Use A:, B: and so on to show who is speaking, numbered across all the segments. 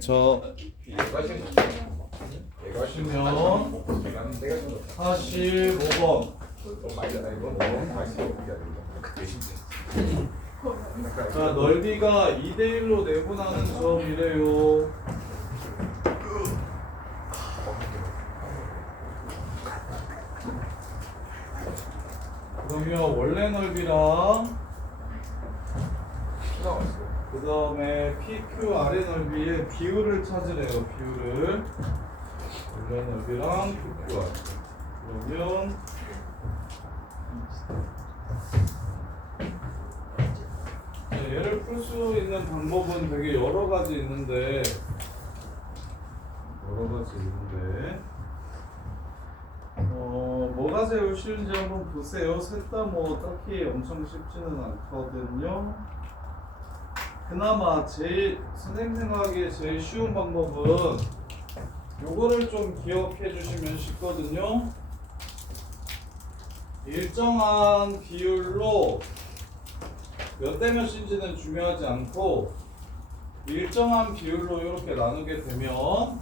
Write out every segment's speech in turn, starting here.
A: 저
B: 얘가 지금 얘가
A: 보시면
B: 내가 내가 좀
A: 45번.
B: 좀 많이 잖아 이거 너무 맛있어 어떻게 해야 되나 대신
A: 자 넓이가 2대1로 내분하는 점이래요. 그러면 원래 넓이랑 다음에 PQ 아래 넓이의 비율을 찾으래요 비율을. 원래 넓이랑 PQ 아래 그러면 네, 얘를 풀 수 있는 방법은 되게 여러 가지 있는데 여러 가지 있는데. 어 뭐가 제일 쉬운지 한번 보세요. 셋 다 뭐 딱히 엄청 쉽지는 않거든요 그나마 제일 선생님 생각하기에 제일 쉬운 방법은 요거를 좀 기억해 주시면 쉽거든요. 일정한 비율로 몇 대 몇인지는 중요하지 않고 일정한 비율로 이렇게 나누게 되면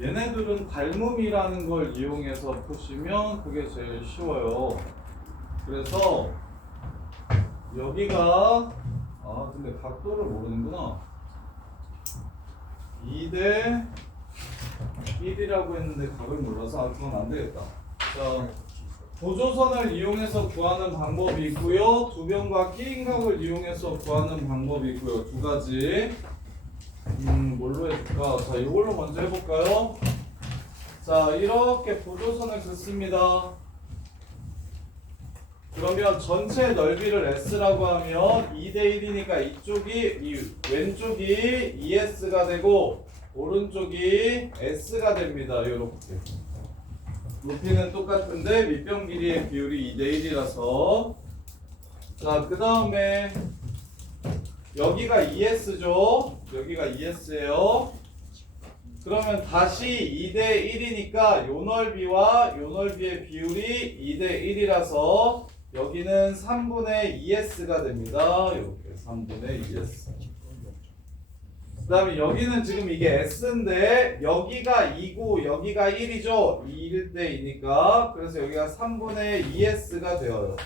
A: 얘네들은 닮음이라는 걸 이용해서 푸시면 그게 제일 쉬워요. 그래서 여기가 아 근데 각도를 모르는구나. 2대 1이라고 했는데 각을 몰라서 아 그건 안 되겠다. 자 보조선을 이용해서 구하는 방법이 있고요. 두 변과 끼인 각을 이용해서 구하는 방법이 있고요. 두 가지. 음 뭘로 해줄까? 자 이걸로 먼저 해볼까요? 자 이렇게 보조선을 긋습니다 그러면 전체 넓이를 S라고 하면 2대 1이니까 이쪽이 이 왼쪽이 ES가 되고 오른쪽이 S가 됩니다. 이렇게. 높이는 똑같은데 밑변 길이의 비율이 2대 1이라서 자, 그 다음에 여기가 ES죠. 여기가 ES예요. 그러면 다시 2대 1이니까 요 넓이와 요 넓이의 비율이 2대 1이라서 여기는 3분의 2s가 됩니다. 이렇게 3분의 2s. 그 다음에 여기는 지금 이게 s인데 여기가 2고 여기가 1이죠. 2일 때이니까 그래서 여기가 3분의 2s가 되어요.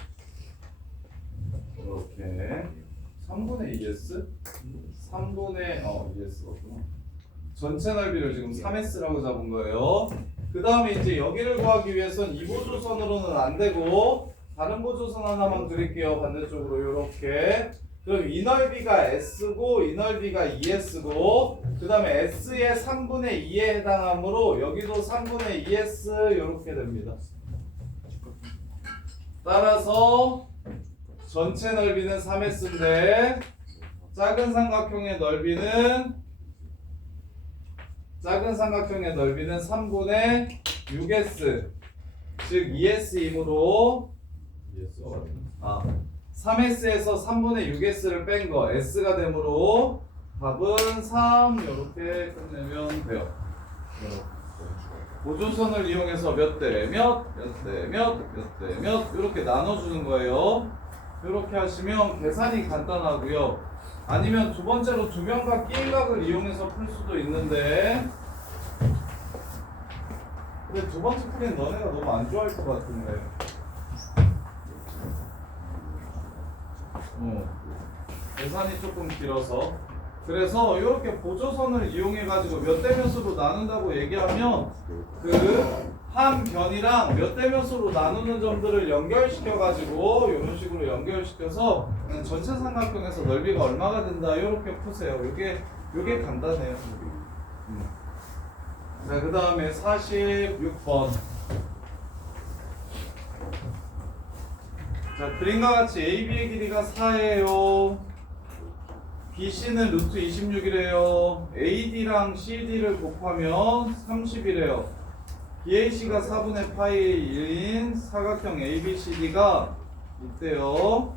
A: 이렇게 3분의 2s? 3분의 어 2s였구나. 전체 넓이를 지금 3s라고 잡은 거예요. 그 다음에 이제 여기를 구하기 위해선 이 보조선으로는 안 되고 다른 보조선 하나만 그릴게요. 반대쪽으로 이렇게. 그럼 이 넓이가 s고 이 넓이가 2s고 그 다음에 s의 3분의 2에 해당하므로 여기도 3분의 2s 이렇게 됩니다. 따라서 전체 넓이는 3s인데 작은 삼각형의 넓이는 작은 삼각형의 넓이는 3분의 6s 즉 2s이므로 아 3s에서 3분의 6s를 뺀 거 s가 되므로 답은 3 이렇게 끝내면 돼요. 보조선을 이용해서 몇 대 몇, 몇 대 몇, 몇 대 몇 이렇게 나눠주는 거예요. 이렇게 하시면 계산이 간단하고요. 아니면 두 번째로 두 변각 끼인각을 이용해서 풀 수도 있는데 근데 두 번째 풀이는 너네가 너무 안 좋아할 것 같은데 어. 계산이 조금 길어서 그래서 이렇게 보조선을 이용해 가지고 몇 대 몇으로 나눈다고 얘기하면 그 한 변이랑 몇 대 몇으로 나누는 점들을 연결시켜 가지고 이런 식으로 연결시켜서 전체 삼각형에서 넓이가 얼마가 된다 이렇게 푸세요. 이게 이게 간단해요. 음. 자, 그 다음에 46번. 자, 그림과 같이 AB의 길이가 4예요. BC는 루트 26이래요. AD랑 CD를 곱하면 30이래요. BAC가 4분의 파이 1인 사각형 ABCD가 있대요.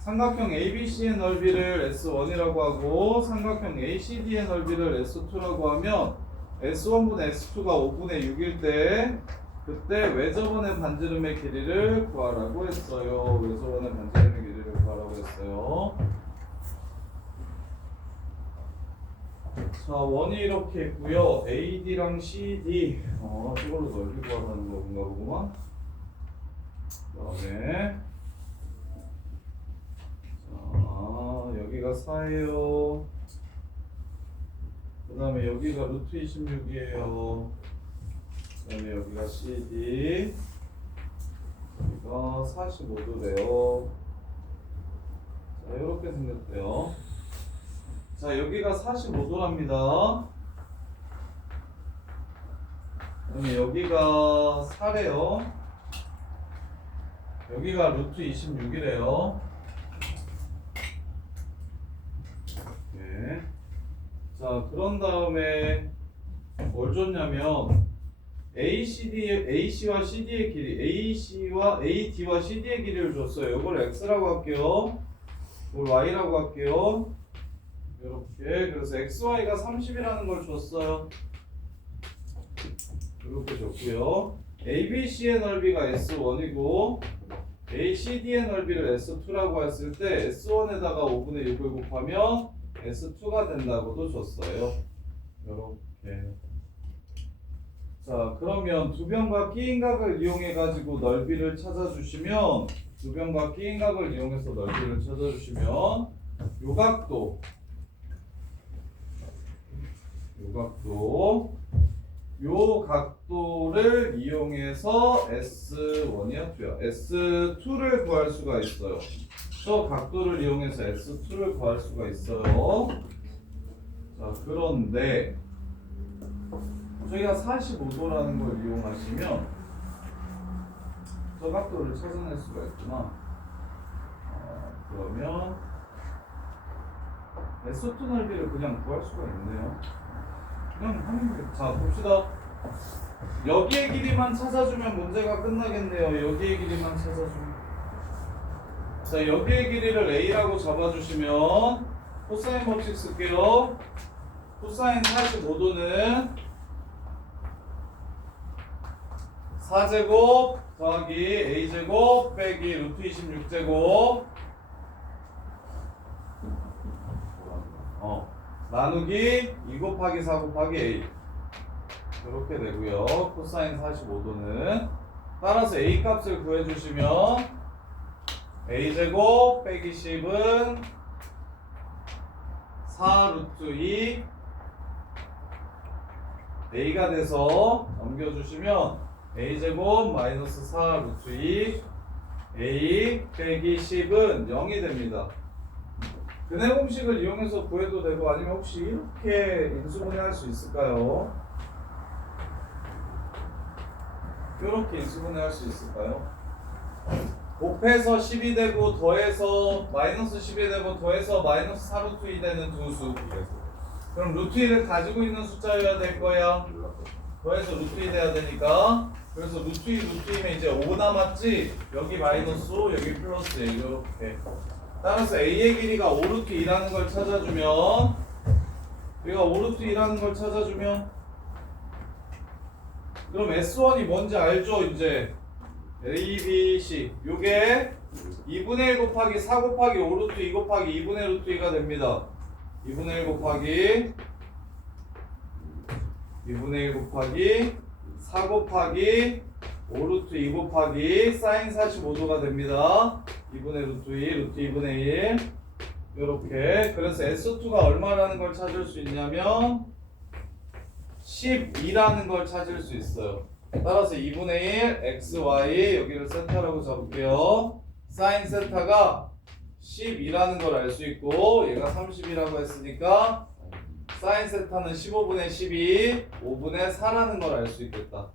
A: 삼각형 ABC의 넓이를 S1이라고 하고 삼각형 ACD의 넓이를 S2라고 하면 S1분의 S2가 5분의 6일 때 그때 외접원의 반지름의 길이를 구하라고 했어요. 외접원의 반지름의 길이를 구하라고 했어요. 자, 원이 이렇게 있고요. AD랑 CD. 어, 이걸로 넓이 구하라는 건가 보구만. 그다음에 자, 여기가 4예요. 그다음에 여기가 루트 26이에요. 그다음에 여기가 CD. 여기가 45도래요. 자, 이렇게 생겼대요. 자, 여기가 45도랍니다. 그다음에 여기가 4래요. 여기가 루트 26이래요. 네. 자, 그런 다음에 뭘 줬냐면 ACD, AC와 CD의 길이, AC와 AD와 CD의 길이를 줬어요. 이걸 X라고 할게요. 이걸 Y라고 할게요. 이렇게 그래서 XY가 30이라는 걸 줬어요. 이렇게 줬고요. ABC의 넓이가 S1이고 ACD의 넓이를 S2라고 했을 때 S1에다가 5분의 6을 곱하면 S2가 된다고도 줬어요. 이렇게. 자, 그러면 두 변과 끼인각을 이용해 가지고 넓이를 찾아주시면 두 변과 끼인각을 이용해서 넓이를 찾아주시면 요 각도 요 각도 요 각도를 이용해서 S1이야 2야 S2를 구할 수가 있어요. 저 각도를 이용해서 S2를 구할 수가 있어요. 자 그런데 저희가 45도라는 걸 이용하시면 저 각도를 찾아낼 수가 있구나 어, 그러면 S2 넓이를 그냥 구할 수가 있네요 그냥 하면 돼. 자 봅시다. 여기의 길이만 찾아주면 문제가 끝나겠네요. 여기의 길이만 찾아주면. 자 여기의 길이를 a라고 잡아주시면 코사인 법칙 쓸게요. 코사인 45도는 4제곱 더하기 a제곱 빼기 루트 26제곱 어. 나누기 2 곱하기 4 곱하기 a 이렇게 되고요 코사인 45도는 따라서 a 값을 구해주시면 a제곱 빼기 10은 4 루트 2 a가 돼서 넘겨주시면 a제곱 마이너스 4 루트 2 a 빼기 10은 0이 됩니다 근해 공식을 이용해서 구해도 되고 아니면 혹시 이렇게 인수분해할 수 있을까요? 이렇게 인수분해할 수 있을까요? 곱해서 10이 되고 더해서 마이너스 10이 되고 더해서 마이너스 4루트 2 되는 두 수. 그럼 루트 2를 가지고 있는 숫자여야 될 거야. 더해서 루트 2 돼야 되니까. 그래서 루트 2, 루트 2면 이제 5 남았지? 여기 마이너스 5, 여기 플러스 1 이렇게. 따라서 A의 길이가 5 루트 2라는 걸 찾아주면 우리가 5 루트 2라는 걸 찾아주면 그럼 S1이 뭔지 알죠 이제 A, B, C 요게 2분의 1 곱하기 4 곱하기 5 루트 2 곱하기 2분의 루트 2가 됩니다 2분의 1 곱하기 2분의 1 곱하기 4 곱하기 5 루트 2 곱하기 사인 45도가 됩니다. 2분의 루트 2, 루트 2분의 1 이렇게. 그래서 S2가 얼마라는 걸 찾을 수 있냐면 12라는 걸 찾을 수 있어요. 따라서 2분의 1 XY 여기를 세타라고 잡을게요. 사인 세타가 12라는 걸 알 수 있고 얘가 30이라고 했으니까 사인 세타는 15분의 12 5분의 4라는 걸 알 수 있겠다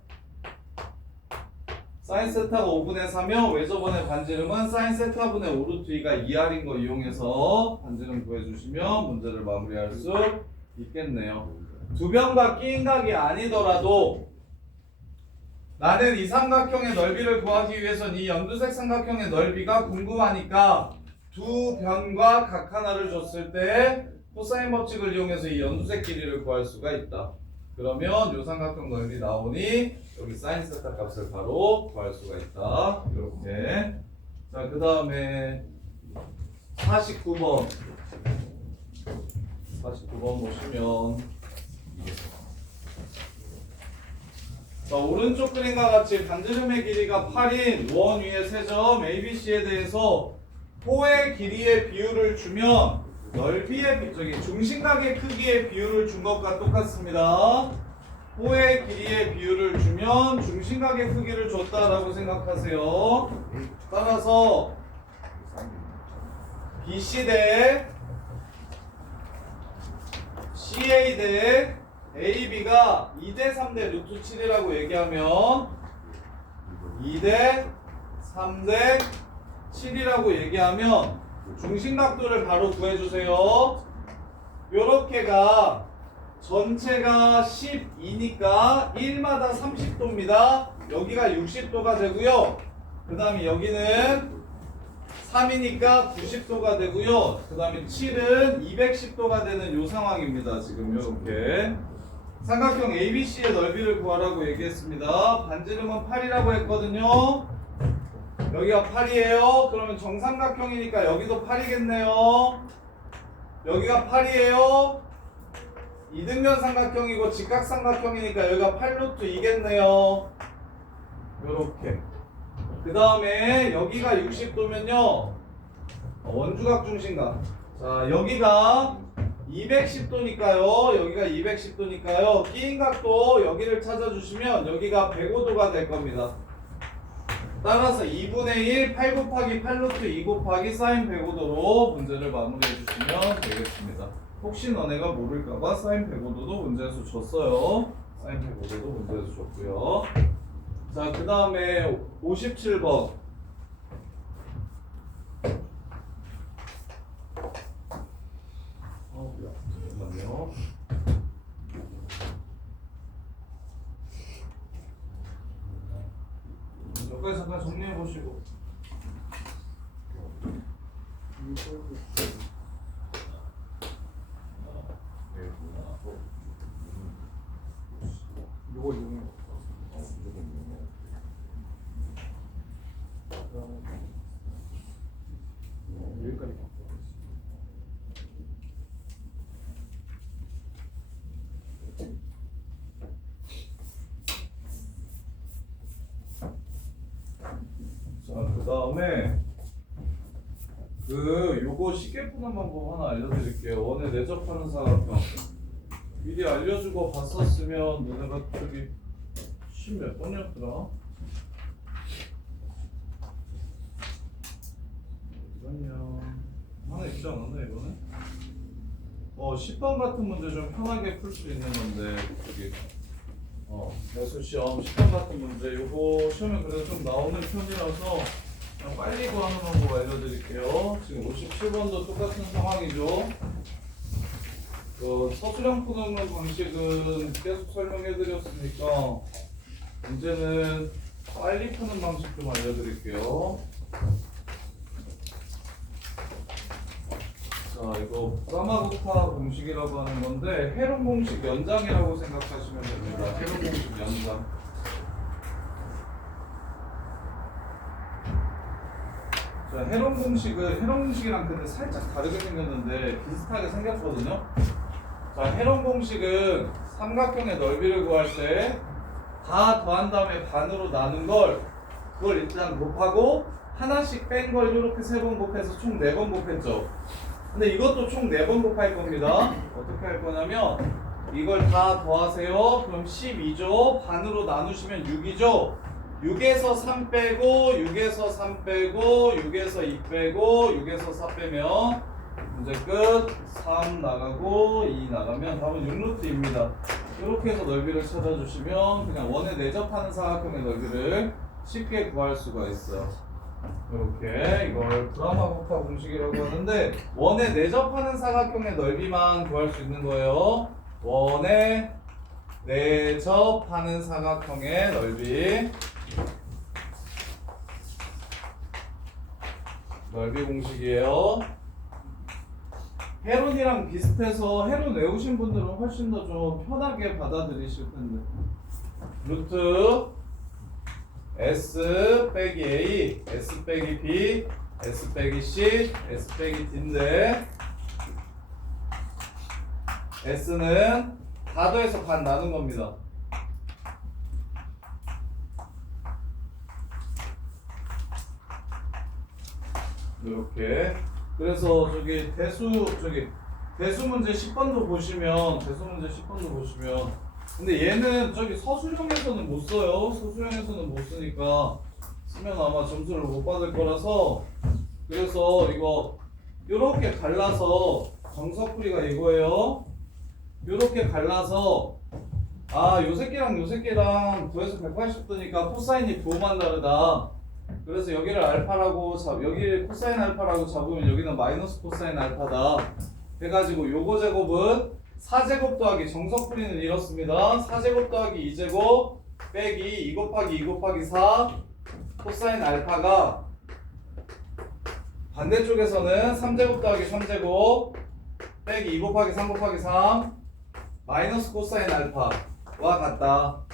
A: 사인 세타가 5분의 4면 외접원의 반지름은 사인 세타분의 5루트 2가 2R인 거 이용해서 반지름 구해주시면 문제를 마무리할 수 있겠네요. 두 변과 끼인각이 아니더라도 나는 이 삼각형의 넓이를 구하기 위해선 이 연두색 삼각형의 넓이가 궁금하니까 두 변과 각 하나를 줬을 때 코사인 법칙을 이용해서 이 연두색 길이를 구할 수가 있다. 그러면 요 삼각형 넓이 나오니 여기 사인 세타 값을 바로 구할 수가 있다. 이렇게. 자, 그 다음에 49번. 49번 보시면 자 오른쪽 그림과 같이 반지름의 길이가 8인 원 위의 세점 ABC에 대해서 호의 길이의 비율을 주면 넓이의 비- 저기 중심각의 크기의 비율을 준 것과 똑같습니다. 호의 길이의 비율을 주면 중심각의 크기를 줬다라고 생각하세요. 따라서 BC 대 CA 대 AB가 2대 3대 루트 7이라고 얘기하면 2대 3대 7이라고 얘기하면 중심각도를 바로 구해주세요. 요렇게가 전체가 12니까 1마다 30도입니다. 여기가 60도가 되고요. 그 다음에 여기는 3이니까 90도가 되고요. 그 다음에 7은 210도가 되는 요 상황입니다. 지금 요렇게. 삼각형 ABC의 넓이를 구하라고 얘기했습니다. 반지름은 8이라고 했거든요. 여기가 8이에요. 그러면 정삼각형이니까 여기도 8이겠네요. 여기가 8이에요. 이등변 삼각형이고 직각 삼각형이니까 여기가 8루트 2겠네요. 요렇게. 그 다음에 여기가 60도면요. 원주각 중심각. 자, 여기가 210도니까요. 여기가 210도니까요. 끼인 각도 여기를 찾아주시면 여기가 105도가 될 겁니다. 따라서 2분의 1, 8 곱하기 8루트 2 곱하기 사인 105도로 문제를 마무리해 주시면 되겠습니다. 혹시 너네가 모를까봐 사인 105도도 문제에서 줬어요. 사인 105도도 문제에서 줬고요. 자, 그 다음에 57번. 어, 뭐야. 잠깐만요. 여기까지 잠깐 정리해 보시고. 자, 그 다음에 그 요거 쉽게 푸는 방법 하나 알려드릴게요. 원에 내접하는 사각형 미리 알려주고 봤었으면 너네가 저기 십몇 번이었더라? 어디갔냐? 하나 있지 않았나 이번에? 어 10번 같은 문제 좀 편하게 풀 수 있는 건데 저기 어, 매수 시험 10번 같은 문제 요거 시험에 그래도 좀 나오는 편이라서 빨리 구하는 방법 알려드릴게요. 지금 57번도 똑같은 상황이죠. 그 서술형 푸는 방식은 계속 설명해드렸으니까 문제는 빨리 푸는 방식 좀 알려드릴게요. 자, 이거 가마구타 공식이라고 하는 건데 헤론 공식 연장이라고 생각하시면 됩니다. 헤론 공식 연장. 자, 헤론 공식은 헤론 공식이랑 근데 살짝 다르게 생겼는데 비슷하게 생겼거든요. 자, 헤론 공식은 삼각형의 넓이를 구할 때 다 더한 다음에 반으로 나눈 걸 그걸 일단 곱하고 하나씩 뺀 걸 이렇게 세 번 곱해서 총 네 번 곱했죠. 근데 이것도 총 네 번 곱할 겁니다. 어떻게 할 거냐면 이걸 다 더하세요. 그럼 12죠. 반으로 나누시면 6이죠. 6에서 3 빼고 6에서 3 빼고 6에서 2 빼고 6에서 4 빼면 문제 끝. 3 나가고 2 나가면 답은 6루트입니다. 이렇게 해서 넓이를 찾아주시면 그냥 원에 내접하는 사각형의 넓이를 쉽게 구할 수가 있어요. 이렇게 이걸 브라마고파 공식이라고 하는데 원에 내접하는 사각형의 넓이만 구할 수 있는 거예요. 원에 내접하는 사각형의 넓이 넓이 공식이에요. 헤론이랑 비슷해서 헤론 외우신 분들은 훨씬 더 좀 편하게 받아들이실 텐데 루트 S 빼기 A, S 빼기 B, S 빼기 C, S 빼기 D인데 S는 다 더해서 반 나눈 겁니다. 이렇게. 그래서 저기 대수 저기 대수 문제 10번도 보시면 대수 문제 10번도 보시면. 근데 얘는 저기 서술형에서는 못 써요. 서술형에서는 못 쓰니까 쓰면 아마 점수를 못 받을 거라서. 그래서 이거 요렇게 갈라서 정석풀이가 이거예요. 요렇게 갈라서 아 요 새끼랑 요 새끼랑 9에서 180도니까 코사인이 부호만 다르다 그래서 여기를 알파라고 잡 여기를 코사인 알파라고 잡으면 여기는 마이너스 코사인 알파다. 해가지고 요거 제곱은 4제곱 더하기 정석 풀이는 이렇습니다. 4제곱 더하기 2제곱 빼기 2 곱하기 2 곱하기 4 코사인 알파가 반대쪽에서는 3제곱 더하기 3제곱 빼기 2 곱하기 3 곱하기 3 마이너스 코사인 알파와 같다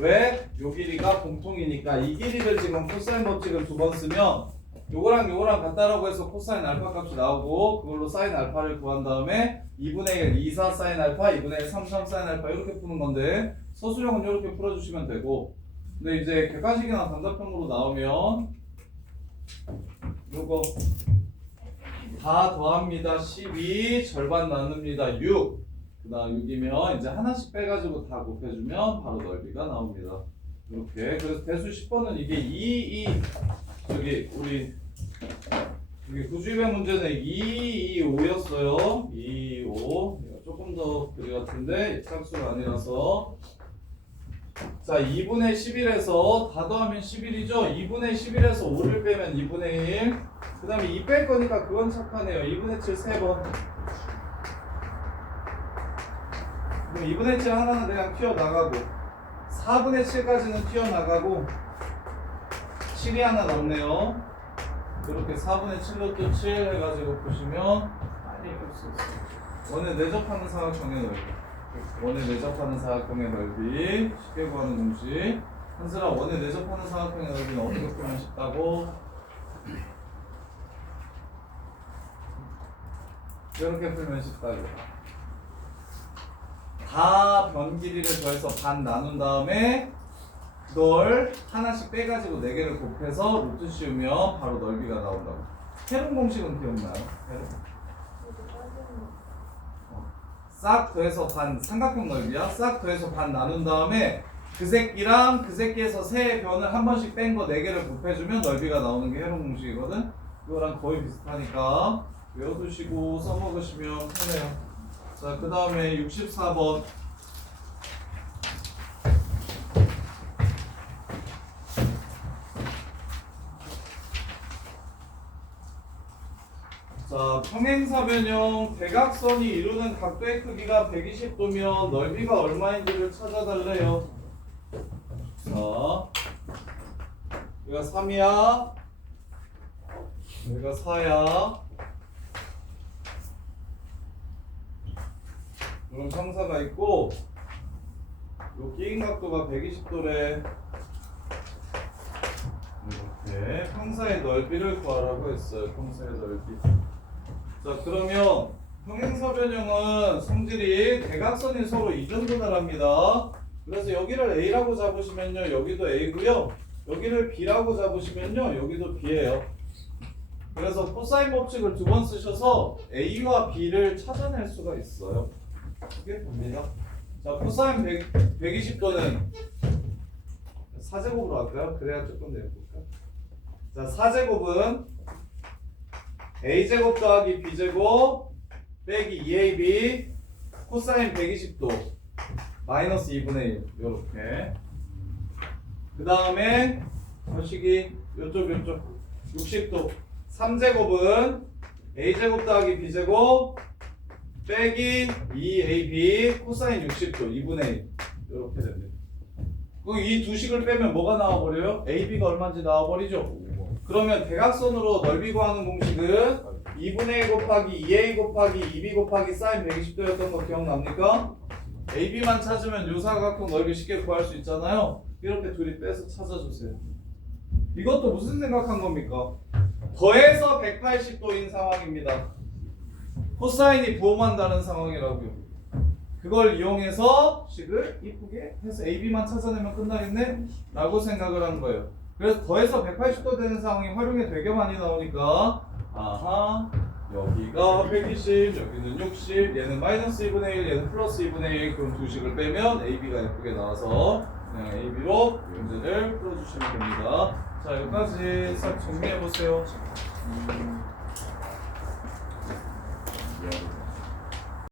A: 왜? 요 길이가 공통이니까 이 길이를 지금 코사인 법칙을 두 번 쓰면 요거랑 요거랑 같다라고 해서 코사인 알파 값이 나오고 그걸로 사인 알파를 구한 다음에 2분의 1 2, 4 사인 알파 2분의 1 3, 3 사인 알파 이렇게 푸는 건데 서술형은 이렇게 풀어주시면 되고. 근데 이제 객관식이나 단답형으로 나오면 요거 다 더합니다. 12 절반 나눕니다. 6 그 다음 6이면 이제 하나씩 빼가지고 다 곱해주면 바로 넓이가 나옵니다. 이렇게 그래서 대수 10번은 이게 2, 2 저기 우리 여기 구주입의 문제는 2, 2, 5였어요. 2, 5 조금 더 그리 같은데 짝수가 아니라서 자 2분의 11에서 다 더하면 11이죠. 2분의 11에서 5를 빼면 2분의 1. 그 다음에 2 뺄 거니까 그건 착하네요. 2분의 7 3번. 그럼 2분의 7 하나는 그냥 튀어나가고 4분의 7까지는 튀어나가고 7이 하나 남네요. 이렇게 4분의 7로 또 7 해가지고 보시면 원에 내접하는 사각형의 넓이. 원에 내접하는 사각형의 넓이. 쉽게 구하는 공식 한슬아 원에 내접하는 사각형의 넓이는 어떻게 풀면 쉽다고? 이렇게 풀면 쉽다고 다변 길이를 더해서 반 나눈 다음에 그걸 하나씩 빼가지고 네 개를 곱해서 루트 씌우면 바로 넓이가 나온다고. 헤론 공식은 기억나요? 어. 싹 더해서 반 삼각형 넓이야. 싹 더해서 반 나눈 다음에 그 새끼랑 그 새끼에서 세 변을 한 번씩 뺀거네 개를 곱해주면 넓이가 나오는 게 헤론 공식이거든. 이거랑 거의 비슷하니까 외워두시고 써먹으시면 편해요. 자, 그 다음에 64번. 자, 평행사변형 대각선이 이루는 각도의 크기가 120도면 넓이가 얼마인지를 찾아달래요. 자, 여기가 3이야. 여기가 4야. 그럼 평사가 있고 요 끼인 각도가 120도래 이렇게 평사의 넓이를 구하라고 했어요 평사의 넓이. 자 그러면 평행사 변형은 성질이 대각선이 서로 이중분을 합니다. 그래서 여기를 A라고 잡으시면요 여기도 A고요. 여기를 B라고 잡으시면요 여기도 B예요. 그래서 코사인 법칙을 두 번 쓰셔서 A와 B를 찾아낼 수가 있어요 이게 됩니다. 자, 코사인 100, 120도는 4제곱으로 할까요? 그래야 조금 내볼까? 자, 4제곱은 a제곱 더하기 b제곱 빼기 2ab 코사인 120도 마이너스 2분의 1 요렇게 그 다음에 거시기 요쪽 요쪽 60도 3제곱은 a제곱 더하기 b제곱 빼기 2ab 코사인 60도 2분의 1 이렇게 됩니다. 그럼 이두 식을 빼면 뭐가 나와버려요? ab가 얼마인지 나와버리죠. 그러면 대각선으로 넓이 구하는 공식은 2분의 1 곱하기 2a 곱하기 2b 곱하기 사인 120도였던 거 기억납니까? ab만 찾으면 요 사각형 넓이 쉽게 구할 수 있잖아요. 이렇게 둘이 빼서 찾아주세요. 이것도 무슨 생각한 겁니까? 더해서 180도인 상황입니다. 코사인이 부호만다는 상황이라고요. 그걸 이용해서 식을 이쁘게 해서 AB만 찾아내면 끝나겠네? 라고 생각을 한 거예요. 그래서 더해서 180도 되는 상황이 활용이 되게 많이 나오니까 아하 여기가 120, 여기는 60, 얘는 마이너스 2분의 1, 얘는 플러스 2분의 1 그럼 두 식을 빼면 AB가 예쁘게 나와서 그냥 AB로 문제를 풀어주시면 됩니다. 자 여기까지 싹 정리해보세요.
B: 미안해.